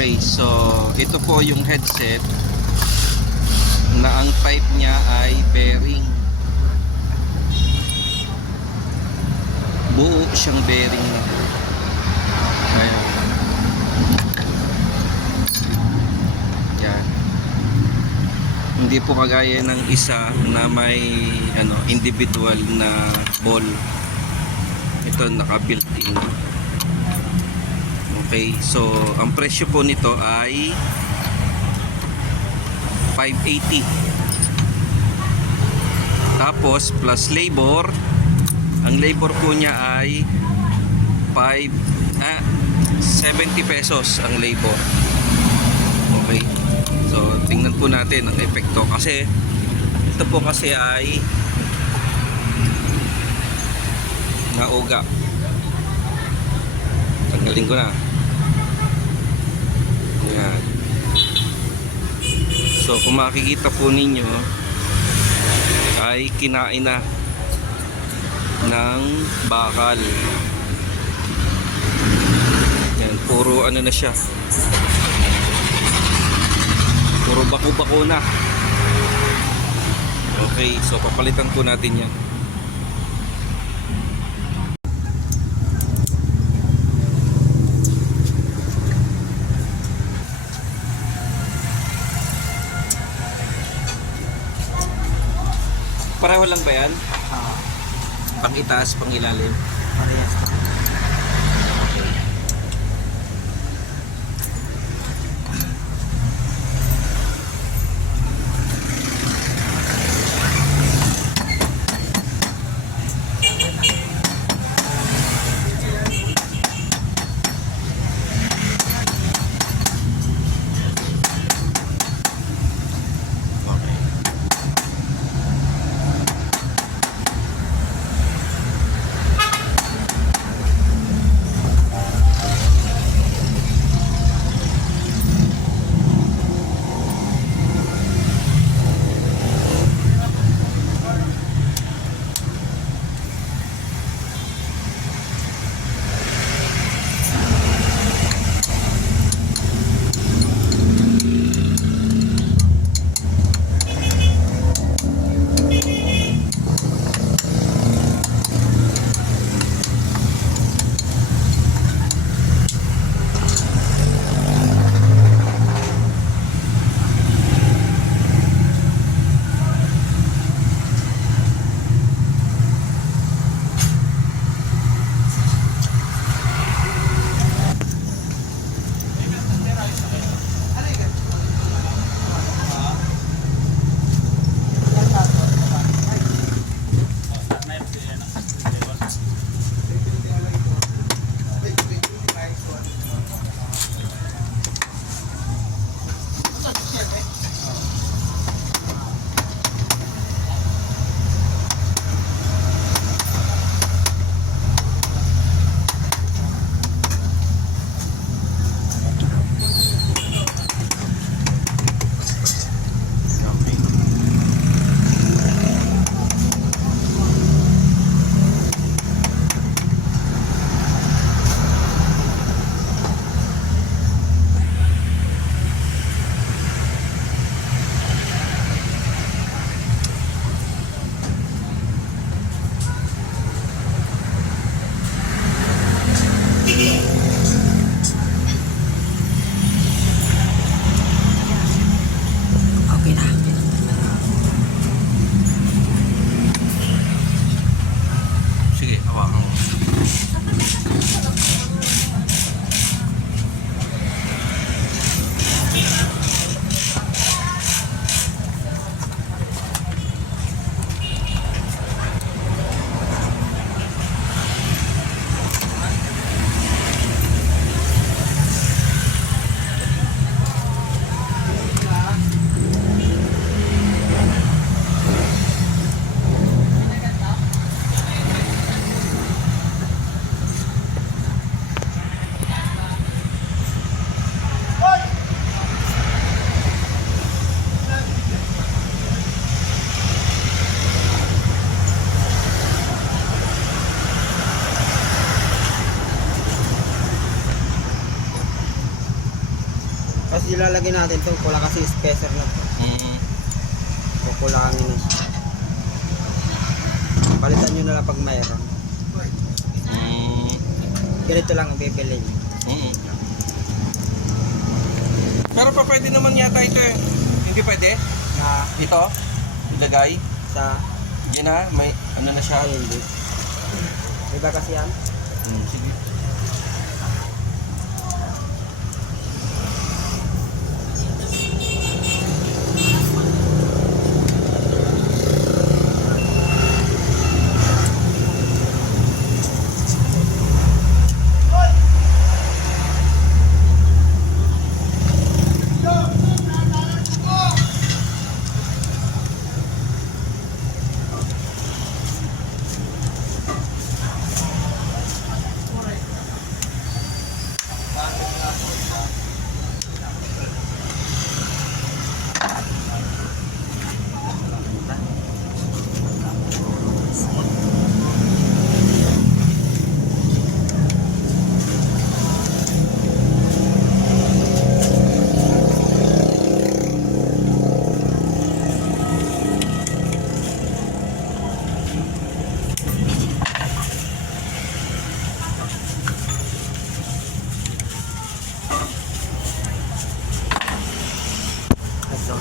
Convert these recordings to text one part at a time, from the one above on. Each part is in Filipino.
Okay, so ito po yung headset na ang type niya ay bearing. Buo siyang bearing. Ayan. Yan. Hindi po kagaya ng isa na may individual na ball. Ito naka-built-in. Okay, so ang presyo po nito ay 580. Tapos plus labor, ang labor po niya ay 70 pesos ang labor. Okay. So tingnan po natin ang epekto kasi ito po kasi ay nauga. Tanggalin ko na. Ayan. So kung makikita po ninyo ay kinain na ng bakal. Yan, puro ano na siya. Puro bako-bako na. Okay, so papalitan po natin yan. Pareho lang ba yan? Pang itaas, pang ilalim? Parehas. Kasi ilalagay natin to, kulang kasi spacer na to. Kukulangin na siya. Palitan nyo na lang pag mayroon. Ganito lang ang bibili nyo. Pero pa pwede naman yata ito eh. Hindi pwede? Na, Ito? Ilagay? sa, Yan na, may ano na siya. ay hindi. Diba kasi yan? Sige. Ito.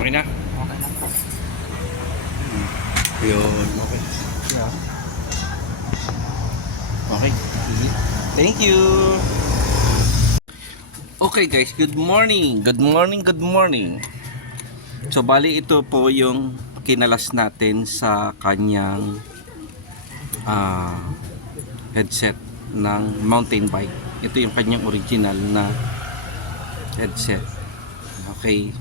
Okay na? Okay lang po. Yun. Okay. Yeah. Okay. Thank you. Okay guys, good morning. Good morning, good morning. So bali ito po yung kinalas natin sa kanyang headset ng mountain bike. Ito yung kanyang original na headset. Okay.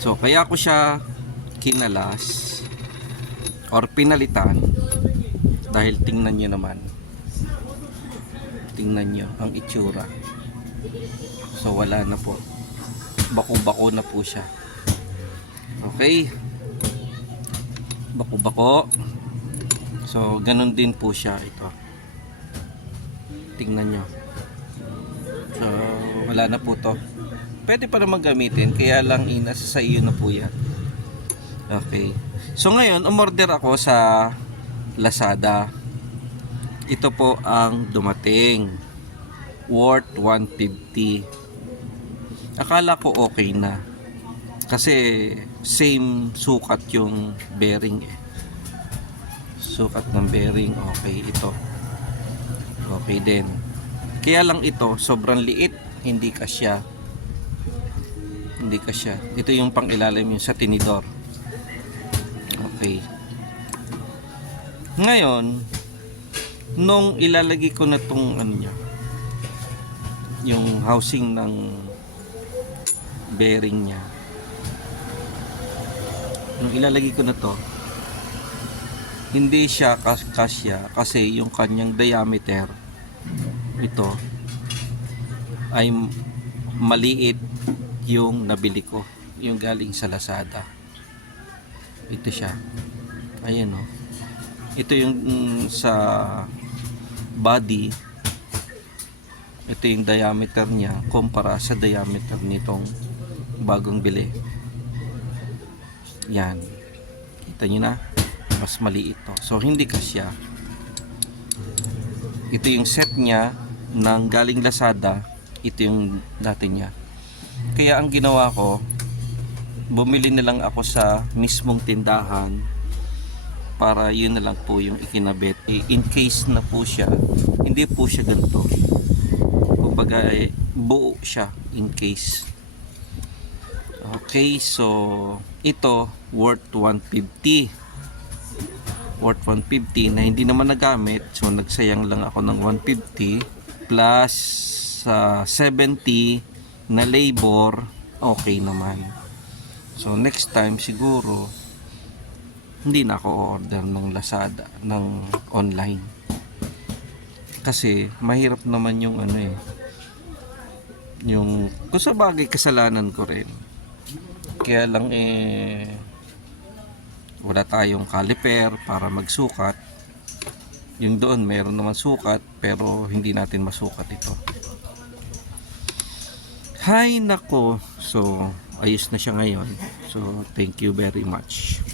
So kaya ko siya kinalas or pinalitan dahil tingnan nyo naman. Tingnan nyo ang itsura. So wala na po. Bako-bako na po siya. Okay. Bako-bako. So ganun din po siya ito. Tingnan nyo. So wala na po to. Pwede pa naman gamitin, kaya lang inasa sa iyo na po yan. Okay. So ngayon, umorder ako sa Lazada. Ito po ang dumating. Worth 150. Akala ko okay na. Kasi same sukat yung bearing eh. Sukat ng bearing, okay ito. Okay din. Kaya lang ito, sobrang liit, hindi kasya. Hindi kasya. Ito yung pang ilalim yung sa tinidor. Okay. Ngayon, nung ilalagay ko na tong ano niya, yung housing ng bearing niya, nung ilalagay ko na to, hindi siya kasya kasi yung kanyang diameter ito ay maliit yung nabili ko, yung galing sa Lazada. Ito siya. Ayan o. Ito yung sa body. Ito yung diameter niya kumpara sa diameter nitong bagong bili. Yan. Kita nyo na? Mas maliit to. So, hindi kasya. Ito yung set niya ng galing Lazada. Ito yung dati niya. Kaya ang ginawa ko, bumili na lang ako sa mismong tindahan para yun na lang po yung ikinabit. In case na po siya, hindi po siya ganito. Kumbaga, buo siya in case. Okay, so ito worth 150. Worth 150 na hindi naman nagamit. So nagsayang lang ako ng 150 plus 70 na labor. Okay naman. So next time siguro hindi na ako order ng Lazada, ng online. Kasi mahirap naman yung ano eh. Yung kung sa bagay kasalanan ko rin. Kaya lang wala tayong caliper para magsukat. Yung doon meron naman sukat pero hindi natin masukat ito. Hay nako. So ayos na siya ngayon. So thank you very much.